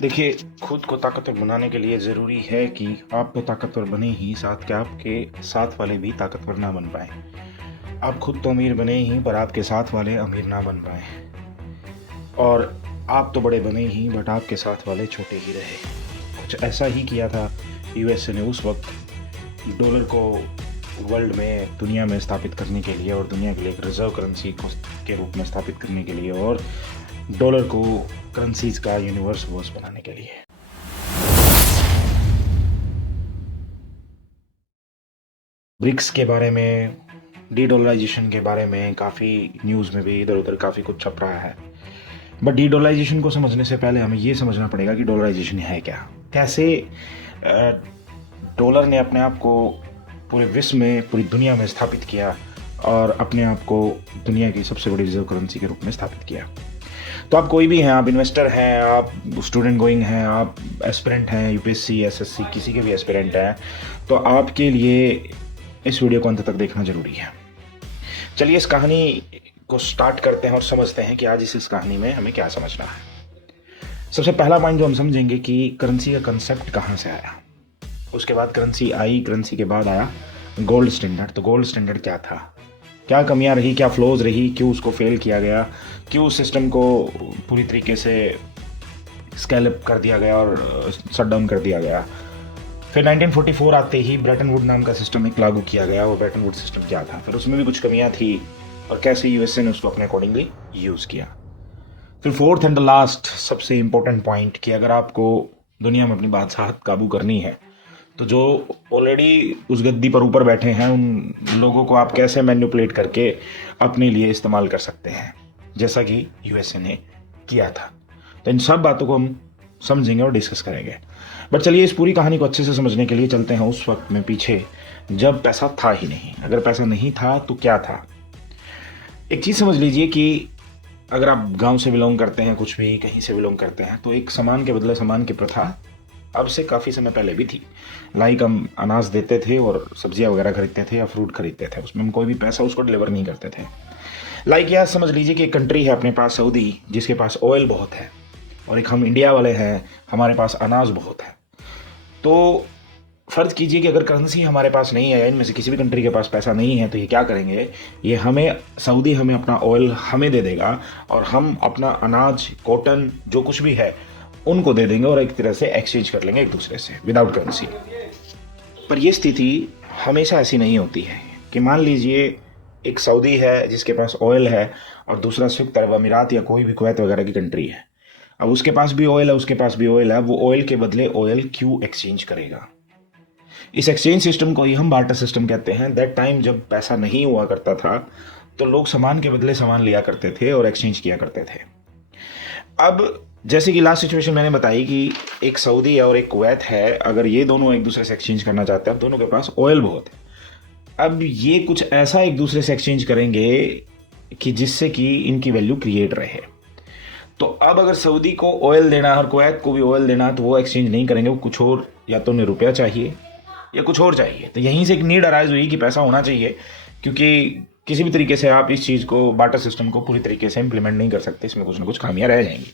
देखिए, खुद को ताकतवर बनाने के लिए ज़रूरी है कि आप तो ताकतवर बने ही, साथ के आपके साथ वाले भी ताकतवर ना बन पाएँ। आप खुद तो अमीर बने ही, पर आपके साथ वाले अमीर ना बन पाएँ। और आप तो बड़े बने ही, बट आपके साथ वाले छोटे ही रहे। कुछ ऐसा ही किया था यूएसए ने उस वक्त डॉलर को वर्ल्ड में, दुनिया में स्थापित करने के लिए, और दुनिया के लिए एक रिजर्व करेंसी को के रूप में स्थापित करने के लिए, और डॉलर को करेंसीज का यूनिवर्स बनाने के लिए। ब्रिक्स के बारे में, डी डॉलराइजेशन के बारे में काफ़ी न्यूज़ में भी इधर उधर काफ़ी कुछ छप रहा है। बट डी डॉलराइजेशन को समझने से पहले हमें ये समझना पड़ेगा कि डॉलराइजेशन है क्या, कैसे डॉलर ने अपने आप को पूरे विश्व में, पूरी दुनिया में स्थापित किया और अपने आप को दुनिया की सबसे बड़ी रिजर्व करेंसी के रूप में स्थापित किया। तो आप कोई भी हैं, आप इन्वेस्टर हैं, आप स्टूडेंट गोइंग हैं, आप एस्पिरेंट हैं, यूपीएससी एसएससी किसी के भी एस्पिरेंट हैं, तो आपके लिए इस वीडियो को अंत तक देखना जरूरी है। चलिए इस कहानी को स्टार्ट करते हैं और समझते हैं कि आज इस कहानी में हमें क्या समझना है। सबसे पहला पॉइंट जो हम समझेंगे कि करेंसी का कंसेप्ट कहाँ से आया। उसके बाद करेंसी आई, करेंसी के बाद आया गोल्ड स्टैंडर्ड। तो गोल्ड स्टैंडर्ड क्या था, क्या कमियां रही, क्या फ्लॉज रही, क्यों उसको फेल किया गया, क्यों उस सिस्टम को पूरी तरीके से स्केल अप कर दिया गया और शट डाउन कर दिया गया। फिर 1944 आते ही ब्रेटन वुड नाम का सिस्टम एक लागू किया गया। और ब्रेटन वुड सिस्टम क्या था, फिर उसमें भी कुछ कमियां थी और कैसे यूएसए ने उसको अपने अकॉर्डिंगली यूज़ किया। फिर फोर्थ एंड द लास्ट सबसे इंपॉर्टेंट पॉइंट कि अगर आपको दुनिया में अपनी बादशाहत काबू करनी है तो जो ऑलरेडी उस गद्दी पर ऊपर बैठे हैं उन लोगों को आप कैसे मैनिपुलेट करके अपने लिए इस्तेमाल कर सकते हैं, जैसा कि यूएसए ने किया था। तो इन सब बातों को हम समझेंगे और डिस्कस करेंगे। बट चलिए इस पूरी कहानी को अच्छे से समझने के लिए चलते हैं उस वक्त में पीछे जब पैसा था ही नहीं। अगर पैसा नहीं था तो क्या था। एक चीज़ समझ लीजिए कि अगर आप गांव से बिलोंग करते हैं, कुछ भी कहीं से बिलोंग करते हैं, तो एक सामान के बदले सामान की प्रथा अब से काफ़ी समय पहले भी थी। लाइक हम अनाज देते थे और सब्जियां वगैरह खरीदते थे या फ्रूट खरीदते थे, उसमें हम कोई भी पैसा उसको डिलीवर नहीं करते थे। लाइक यह समझ लीजिए कि एक कंट्री है अपने पास सऊदी, जिसके पास ऑयल बहुत है, और एक हम इंडिया वाले हैं, हमारे पास अनाज बहुत है। तो फ़र्ज़ कीजिए कि अगर करेंसी हमारे पास नहीं है या इनमें से किसी भी कंट्री के पास पैसा नहीं है, तो ये क्या करेंगे, ये हमें सऊदी हमें अपना ऑयल हमें दे देगा और हम अपना अनाज, कॉटन, जो कुछ भी है उनको दे देंगे और एक तरह से एक्सचेंज कर लेंगे एक दूसरे से विदाउट करेंसी। पर यह स्थिति हमेशा ऐसी नहीं होती है कि मान लीजिए एक सऊदी है जिसके पास ऑयल है और दूसरा संयुक्त अरब अमीरात या कोई भी कुवैत वगैरह की कंट्री है। अब उसके पास भी ऑयल है, उसके पास भी ऑयल है, वो ऑयल के बदले ऑयल क्यों एक्सचेंज करेगा। इस एक्सचेंज सिस्टम को ही हम बार्टर सिस्टम कहते हैं। दैट टाइम जब पैसा नहीं हुआ करता था तो लोग सामान के बदले सामान लिया करते थे और एक्सचेंज किया करते थे। अब जैसे कि लास्ट सिचुएशन मैंने बताई कि एक सऊदी और एक कुवैत है, अगर ये दोनों एक दूसरे से एक्सचेंज करना चाहते हैं, अब दोनों के पास ऑयल बहुत है, अब ये कुछ ऐसा एक दूसरे से एक्सचेंज करेंगे कि जिससे कि इनकी वैल्यू क्रिएट रहे। तो अब अगर सऊदी को ऑयल देना और कुवैत को भी ऑयल देना, तो वो एक्सचेंज नहीं करेंगे, वो कुछ और, या तो उन्हें रुपया चाहिए या कुछ और चाहिए। तो यहीं से एक नीड अराइज हुई कि पैसा होना चाहिए, क्योंकि किसी भी तरीके से आप इस चीज़ को, बार्टर सिस्टम को पूरी तरीके से इंप्लीमेंट नहीं कर सकते, इसमें कुछ ना कुछ खामियां रह जाएंगी।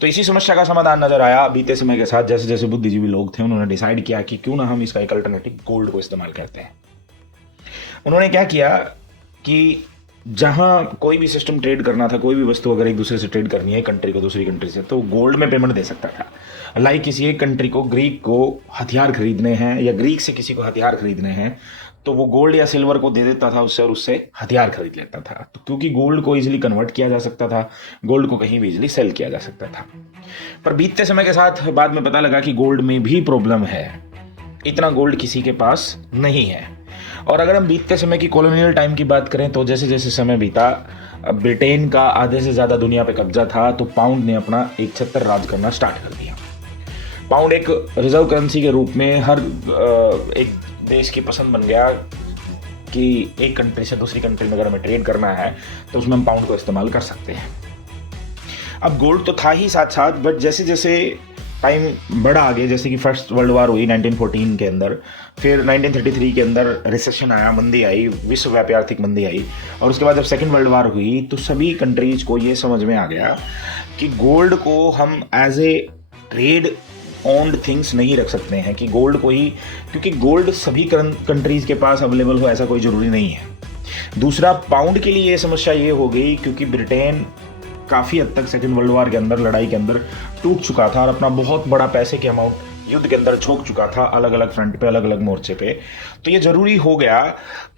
तो इसी समस्या का समाधान नजर आया बीते समय के साथ। जैसे जैसे बुद्धिजीवी लोग थे उन्होंने डिसाइड किया कि क्यों ना हम इसका एक अल्टरनेटिव गोल्ड को इस्तेमाल करते हैं। उन्होंने क्या किया कि जहां कोई भी सिस्टम ट्रेड करना था, कोई भी वस्तु अगर एक दूसरे से ट्रेड करनी है कंट्री को दूसरी कंट्री से, तो गोल्ड में पेमेंट दे सकता था। लाइक किसी एक कंट्री को, ग्रीक को हथियार खरीदने हैं या ग्रीक से किसी को हथियार खरीदने हैं, तो वो गोल्ड या सिल्वर को दे देता था उससे और उससे हथियार खरीद लेता था। तो क्योंकि गोल्ड को इजीली कन्वर्ट किया जा सकता था, गोल्ड को कहीं भी इजीली सेल किया जा सकता था। पर बीतते समय के साथ बाद में पता लगा कि गोल्ड में भी प्रॉब्लम है, इतना गोल्ड किसी के पास नहीं है। और अगर हम बीतते समय की कॉलोनियल टाइम की बात करें, तो जैसे जैसे समय बीता, ब्रिटेन का आधे से ज़्यादा दुनिया पे कब्जा था, तो पाउंड ने अपना एक छत्तर राज करना स्टार्ट कर दिया। पाउंड एक रिजर्व करेंसी के रूप में हर एक देश की पसंद बन गया कि एक कंट्री से दूसरी कंट्री में अगर हमें ट्रेड करना है तो उसमें हम पाउंड को इस्तेमाल कर सकते हैं। अब गोल्ड तो था ही साथ साथ, बट जैसे जैसे टाइम बढ़ा आगे, जैसे कि फर्स्ट वर्ल्ड वार हुई 1914 के अंदर, फिर 1933 के अंदर रिसेशन आया, मंदी आई, विश्वव्यापी आर्थिक मंदी आई, और उसके बाद जब सेकेंड वर्ल्ड वार हुई तो सभी कंट्रीज को ये समझ में आ गया कि गोल्ड को हम as a trade owned things नहीं रख सकते हैं कि गोल्ड को ही, क्योंकि गोल्ड सभी कंट्रीज़ के पास अवेलेबल हो ऐसा कोई ज़रूरी नहीं है। दूसरा, पाउंड के लिए ये समस्या ये हो गई क्योंकि ब्रिटेन काफ़ी हद तक सेकेंड वर्ल्ड वॉर के अंदर, लड़ाई के अंदर टूट चुका था और अपना बहुत बड़ा पैसे के अमाउंट युद्ध के अंदर झोंक चुका था, अलग अलग फ्रंट पे, अलग अलग मोर्चे पे। तो ये ज़रूरी हो गया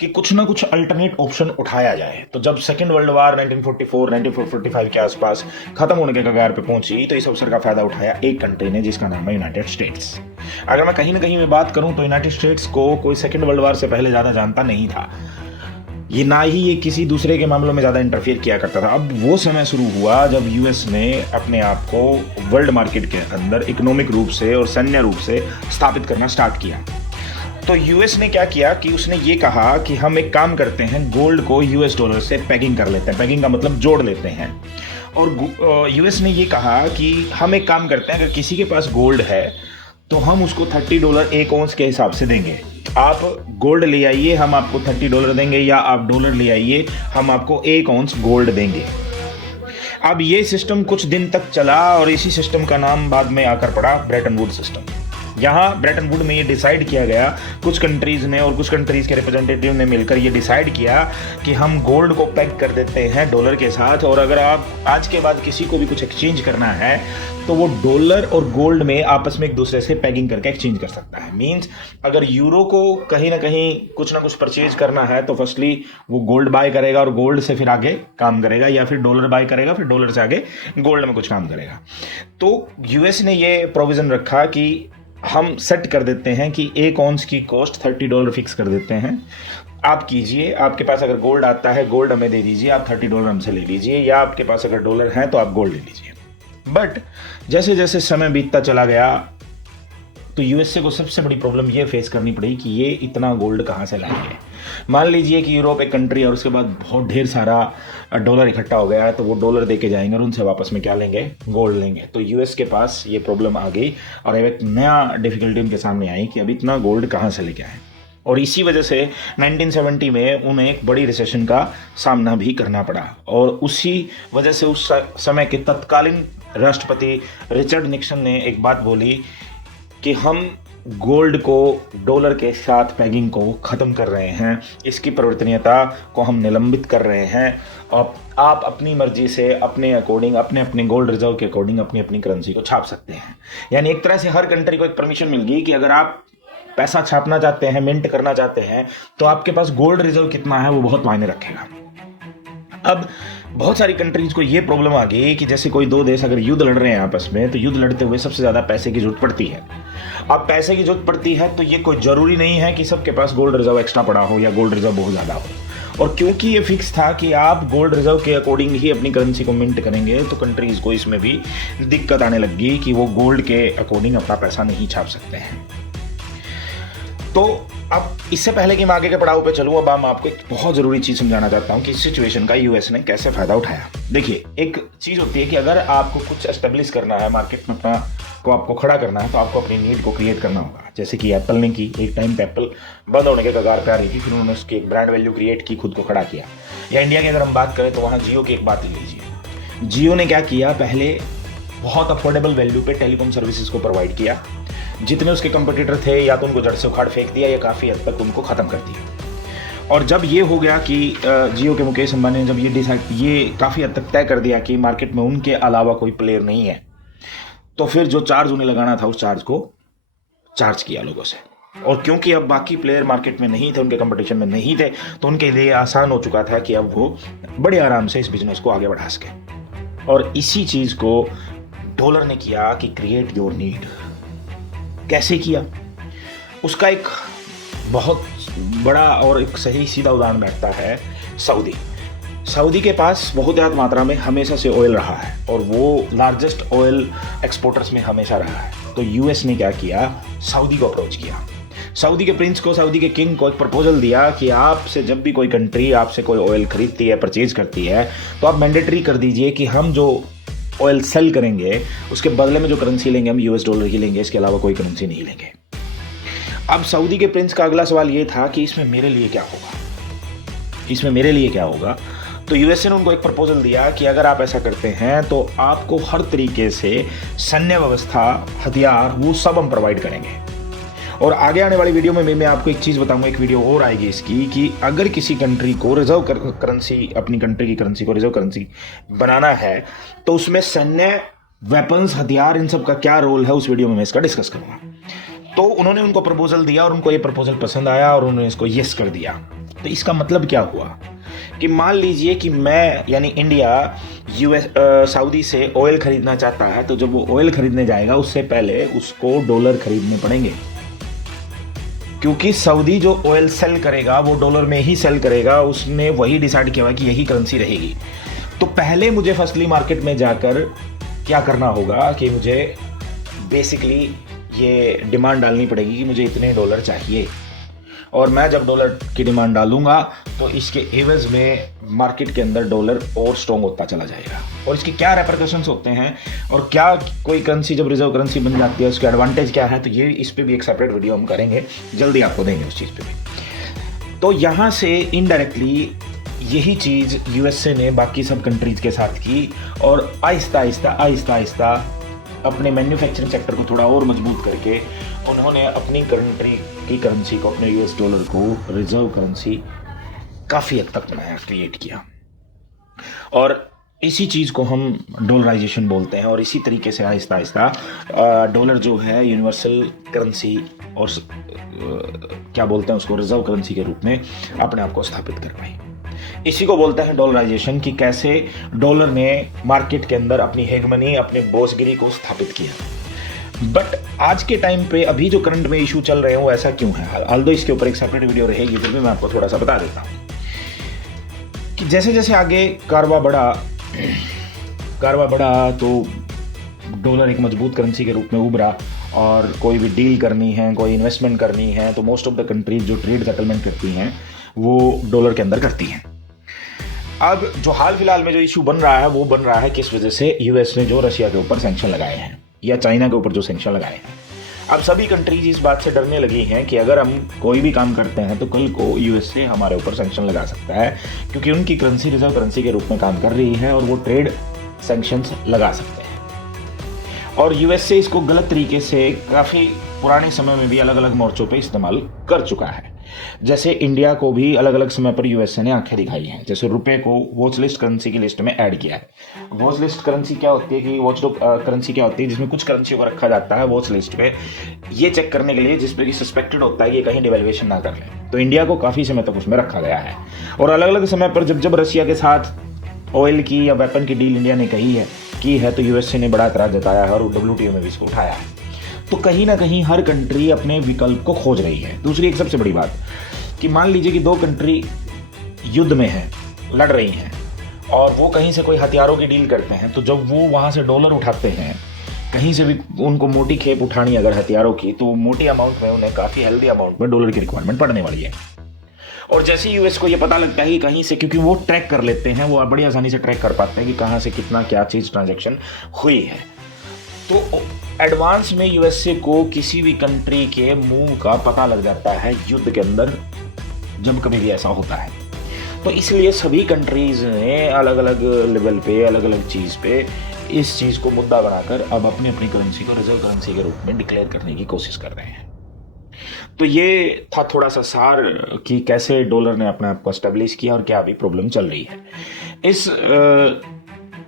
कि कुछ ना कुछ अल्टरनेट ऑप्शन उठाया जाए। तो जब सेकेंड वर्ल्ड वॉर 1944 1945 के आसपास खत्म होने के कगार पे पहुंची, तो इस अवसर का फायदा उठाया एक कंट्री ने, जिसका नाम है यूनाइटेड स्टेट्स। अगर मैं कहीं ना कहीं में बात करूं तो यूनाइटेड स्टेट्स को कोई सेकेंड वर्ल्ड वॉर से पहले ज़्यादा जानता नहीं था, ये ना ही ये किसी दूसरे के मामलों में ज़्यादा इंटरफियर किया करता था। अब वो समय शुरू हुआ जब यूएस ने अपने आप को वर्ल्ड मार्केट के अंदर इकोनॉमिक रूप से और सैन्य रूप से स्थापित करना स्टार्ट किया। तो यूएस ने क्या किया कि उसने ये कहा कि हम एक काम करते हैं, गोल्ड को यूएस डॉलर से पेगिंग कर लेते हैं। पेगिंग का मतलब जोड़ लेते हैं। और यूएस ने ये कहा कि हम एक काम करते हैं, अगर किसी के पास गोल्ड है तो हम उसको $30 एक औंस के हिसाब से देंगे। आप गोल्ड ले आइए, हम आपको $30 देंगे, या आप डॉलर ले आइए, हम आपको एक औंस गोल्ड देंगे। अब ये सिस्टम कुछ दिन तक चला और इसी सिस्टम का नाम बाद में आकर पड़ा ब्रेटन वुड सिस्टम। यहाँ ब्रेटन वुड में ये डिसाइड किया गया, कुछ कंट्रीज़ ने और कुछ कंट्रीज़ के रिप्रेजेंटेटिव ने मिलकर ये डिसाइड किया कि हम गोल्ड को पैक कर देते हैं डॉलर के साथ, और अगर आप आज के बाद किसी को भी कुछ एक्सचेंज करना है तो वो डॉलर और गोल्ड में आपस में एक दूसरे से पैगिंग करके एक्सचेंज कर सकता है। मीन्स अगर यूरो को कहीं ना कुछ परचेज करना है तो फर्स्टली वो गोल्ड बाय करेगा और गोल्ड से फिर आगे काम करेगा, या फिर डॉलर बाय करेगा, फिर डॉलर से आगे गोल्ड में कुछ काम करेगा। तो यूएस ने ये प्रोविज़न रखा कि हम सेट कर देते हैं कि एक औंस की कॉस्ट $30 फिक्स कर देते हैं। आप कीजिए, आपके पास अगर गोल्ड आता है, गोल्ड हमें दे दीजिए, आप $30 हमसे ले लीजिए, या आपके पास अगर डॉलर है तो आप गोल्ड ले लीजिए। बट जैसे जैसे समय बीतता चला गया तो यूएसए को सबसे बड़ी प्रॉब्लम ये फेस करनी पड़ी कि ये इतना गोल्ड कहाँ से लाएंगे। मान लीजिए कि यूरोप एक कंट्री और उसके बाद बहुत ढेर सारा डॉलर इकट्ठा हो गया है, तो वो डॉलर दे के जाएंगे और उनसे वापस में क्या लेंगे, गोल्ड लेंगे। तो यूएस के पास ये प्रॉब्लम आ गई और एक नया डिफिकल्टी उनके सामने आई कि अब इतना गोल्ड कहाँ से लेके आए। और इसी वजह से 1970 में उन्हें एक बड़ी रिसेशन का सामना भी करना पड़ा, और उसी वजह से उस समय के तत्कालीन राष्ट्रपति रिचर्ड निक्सन ने एक बात बोली कि हम गोल्ड को डॉलर के साथ पैगिंग को ख़त्म कर रहे हैं, इसकी परिवर्तनीयता को हम निलंबित कर रहे हैं, और आप अपनी मर्जी से अपने अकॉर्डिंग, अपने अपने गोल्ड रिजर्व के अकॉर्डिंग अपनी अपनी करेंसी को छाप सकते हैं। यानी एक तरह से हर कंट्री को एक परमिशन मिल गई कि अगर आप पैसा छापना चाहते हैं, मिंट करना चाहते हैं, तो आपके पास गोल्ड रिजर्व कितना है वो बहुत मायने रखेगा। अब बहुत सारी कंट्रीज को ये प्रॉब्लम आ गई कि जैसे कोई दो देश अगर युद्ध लड़ रहे हैं आपस में, तो युद्ध लड़ते हुए सबसे ज़्यादा पैसे की जरूरत पड़ती है। अब पैसे की जरूरत पड़ती है तो ये कोई ज़रूरी नहीं है कि सबके पास गोल्ड रिजर्व एक्स्ट्रा पड़ा हो या गोल्ड रिजर्व बहुत ज़्यादा हो। और क्योंकि ये फिक्स था कि आप गोल्ड रिजर्व के अकॉर्डिंग ही अपनी करेंसी को मिंट करेंगे, तो कंट्रीज़ को इसमें भी दिक्कत आने लगी कि वो गोल्ड के अकॉर्डिंग अपना पैसा नहीं छाप सकते हैं। तो अब इससे पहले कि मैं आगे के पड़ाव पे चलूँ, अब मैं आपको एक बहुत ज़रूरी चीज़ समझाना चाहता हूँ कि इस सिचुएशन का यूएस ने कैसे फ़ायदा उठाया। देखिए, एक चीज़ होती है कि अगर आपको कुछ एस्टेब्लिश करना है मार्केट में, अपना को आपको खड़ा करना है, तो आपको अपनी नीड को क्रिएट करना होगा। जैसे कि एप्पल ने की, एक टाइम पे एप्पल बंद होने के कगार पे आ रही थी, फिर उन्होंने उसकी एक ब्रांड वैल्यू क्रिएट की, खुद को खड़ा किया। या इंडिया की अगर हम बात करें तो वहाँ जियो की एक बात ले लीजिए। जियो ने क्या किया, पहले बहुत अफोर्डेबल वैल्यू पे टेलीकॉम सर्विसेज को प्रोवाइड किया। जितने उसके कंपटीटर थे या तो उनको जड़ से उखाड़ फेंक दिया या काफ़ी हद तक उनको ख़त्म कर दिया। और जब ये हो गया कि जियो के मुकेश अंबानी ने जब ये काफ़ी हद तक तय कर दिया कि मार्केट में उनके अलावा कोई प्लेयर नहीं है, तो फिर जो चार्ज उन्हें लगाना था उस चार्ज को चार्ज किया लोगों से। और क्योंकि अब बाकी प्लेयर मार्केट में नहीं थे, उनके कंपटीशन में नहीं थे, तो उनके लिए आसान हो चुका था कि अब वो बड़े आराम से इस बिजनेस को आगे बढ़ा सके। और इसी चीज़ को डॉलर ने किया कि क्रिएट योर नीड। कैसे किया, उसका एक बहुत बड़ा और एक सही सीधा उदाहरण बैठता है सऊदी के पास बहुत ज़्यादा मात्रा में हमेशा से ऑयल रहा है और वो लार्जेस्ट ऑयल एक्सपोर्टर्स में हमेशा रहा है। तो यूएस ने क्या किया, सऊदी को अप्रोच किया। सऊदी के प्रिंस को, सऊदी के किंग को एक प्रपोजल दिया कि आपसे जब भी कोई कंट्री आपसे कोई ऑयल खरीदती है, परचेज करती है, तो आप मैंडेटरी कर दीजिए कि हम जो ऑयल सेल करेंगे उसके बदले में जो करेंसी लेंगे हम यूएस डॉलर की लेंगे, इसके अलावा कोई करेंसी नहीं लेंगे। अब सऊदी के प्रिंस का अगला सवाल ये था कि इसमें मेरे लिए क्या होगा। तो यूएसए ने उनको एक प्रपोजल दिया कि अगर आप ऐसा करते हैं तो आपको हर तरीके से सैन्य व्यवस्था, हथियार, वो सब हम प्रोवाइड करेंगे। और आगे आने वाली वीडियो में मैं आपको एक चीज़ बताऊंगा, एक वीडियो और आएगी इसकी, कि अगर किसी कंट्री को रिजर्व करेंसी, अपनी कंट्री की करेंसी को रिजर्व करेंसी बनाना है तो उसमें सैन्य, वेपन्स, हथियार, इन सब का क्या रोल है, उस वीडियो में मैं इसका डिस्कस करूंगा। तो उन्होंने उनको प्रपोजल दिया और उनको ये प्रपोजल पसंद आया और उन्होंने इसको यस कर दिया। तो इसका मतलब क्या हुआ कि मान लीजिए कि मैं यानी इंडिया सऊदी से ऑयल खरीदना चाहता है, तो जब वो ऑयल खरीदने जाएगा उससे पहले उसको डॉलर खरीदने पड़ेंगे, क्योंकि सऊदी जो ऑयल सेल करेगा वो डॉलर में ही सेल करेगा। उसने वही डिसाइड किया कि यही करेंसी रहेगी। तो पहले मुझे फर्स्टली मार्केट में जाकर क्या करना होगा कि मुझे बेसिकली ये डिमांड डालनी पड़ेगी कि मुझे इतने डॉलर चाहिए, और मैं जब डॉलर की डिमांड डालूंगा तो इसके एवज में मार्केट के अंदर डॉलर और स्ट्रॉन्ग होता चला जाएगा। और इसके क्या रेपरकशंस होते हैं और क्या कोई करेंसी जब रिजर्व करेंसी बन जाती है उसका एडवांटेज क्या है, तो ये इस पर भी एक सेपरेट वीडियो हम करेंगे, जल्दी आपको देंगे उस चीज़ पे भी। तो यहाँ से इनडायरेक्टली यही चीज़ यूएसए ने बाकी सब कंट्रीज के साथ की और आहिस्ता आहिस्ता अपने मैन्युफैक्चरिंग सेक्टर को थोड़ा और मजबूत करके उन्होंने अपनी कंट्री की करेंसी को, अपने यूएस डॉलर को रिजर्व करेंसी काफ़ी हद तक बनाया, क्रिएट किया। और इसी चीज़ को हम डॉलराइजेशन बोलते हैं। और इसी तरीके से आहिस्ता डॉलर जो है यूनिवर्सल करेंसी और क्या बोलते हैं उसको, रिजर्व करेंसी के रूप में अपने आप को स्थापित कर पाई। इसी को बोलते हैं डॉलराइजेशन, कि कैसे डॉलर ने मार्केट के अंदर अपनी हेगमनी, अपनी बॉसगिरी को स्थापित किया। बट आज के टाइम पे अभी जो करंट में इशू चल रहे हैं वो ऐसा क्यों है, ऑल्दो इसके ऊपर एक सेपरेट वीडियो रहेगी, फिर भी मैं आपको थोड़ा सा बता देता हूँ कि जैसे जैसे आगे कारवा बढ़ा तो डॉलर एक मजबूत करेंसी के रूप में उभरा। और कोई भी डील करनी है, कोई इन्वेस्टमेंट करनी है, तो मोस्ट ऑफ द कंट्रीज जो ट्रेड सेटलमेंट करती हैं वो डॉलर के अंदर करती हैं। अब जो हाल फिलहाल में जो इशू बन रहा है वो बन रहा है किस वजह से, यूएस ने जो रशिया के ऊपर सैंक्शन लगाए हैं या चाइना के ऊपर जो सैंक्शन लगाए हैं। अब सभी कंट्रीज इस बात से डरने लगी हैं कि अगर हम कोई भी काम करते हैं तो कल को यूएस से हमारे ऊपर सैंक्शन लगा सकता है, क्योंकि उनकी करेंसी रिजर्व करेंसी के रूप में काम कर रही है और वो ट्रेड सैंक्शंस लगा सकते हैं। और यूएसए इसको गलत तरीके से काफ़ी पुराने समय में भी अलग अलग मोर्चों पे इस्तेमाल कर चुका है। जैसे इंडिया को भी अलग अलग समय पर यूएसए ने आंखें दिखाई हैं। जैसे रुपए को वॉच लिस्ट करेंसी की लिस्ट में ऐड किया है। वॉच लिस्ट करेंसी क्या होती है कि वॉच करेंसी क्या होती है, जिसमें कुछ करेंसी को रखा जाता है वॉच लिस्ट पे, ये चेक करने के लिए जिसपे कि सस्पेक्टेड होता है कि कहीं डिवेल्युएशन ना कर ले। तो इंडिया को काफ़ी समय तक उसमें रखा गया है। और अलग अलग समय पर जब रशिया के साथ ऑयल की या वेपन की डील इंडिया ने की है तो यूएसए ने बड़ा एतराज जताया है और WTO में भी इसको उठाया है। तो कहीं ना कहीं हर कंट्री अपने विकल्प को खोज रही है। दूसरी एक सबसे बड़ी बात कि मान लीजिए कि दो कंट्री युद्ध में हैं, लड़ रही हैं, और वो कहीं से कोई हथियारों की डील करते हैं, तो जब वो वहाँ से डॉलर उठाते हैं, कहीं से भी उनको मोटी खेप उठानी अगर हथियारों की, तो मोटी अमाउंट में उन्हें काफ़ी हेल्दी अमाउंट में डॉलर की रिक्वायरमेंट पड़ने वाली है। और जैसे यूएस को ये पता लगता है कि कहीं से, क्योंकि वो ट्रैक कर लेते हैं, वो बड़ी आसानी से ट्रैक कर पाते हैं कि कहाँ से कितना क्या चीज़ ट्रांजैक्शन हुई है, तो एडवांस में यूएसए को किसी भी कंट्री के मूव का पता लग जाता है युद्ध के अंदर, जब कभी भी ऐसा होता है। तो इसलिए सभी कंट्रीज ने अलग अलग लेवल पे, अलग अलग चीज़ पे इस चीज़ को मुद्दा बनाकर अब अपनी अपनी करेंसी को रिजर्व करेंसी के रूप में डिक्लेयर करने की कोशिश कर रहे हैं। तो ये था थोड़ा सा सार कि कैसे डॉलर ने अपने आप को एस्टेब्लिश किया और क्या अभी प्रॉब्लम चल रही है। इस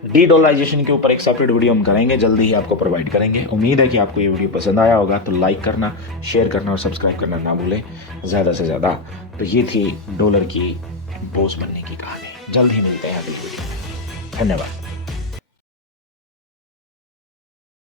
डी डॉलराइजेशन के ऊपर एक सेपरेट वीडियो हम करेंगे, जल्दी ही आपको प्रोवाइड करेंगे। उम्मीद है कि आपको ये वीडियो पसंद आया होगा, तो लाइक करना, शेयर करना और सब्सक्राइब करना ना भूलें ज़्यादा से ज़्यादा। तो ये थी डॉलर की बॉस बनने की कहानी। जल्द ही मिलते हैं अगली वीडियो में। धन्यवाद।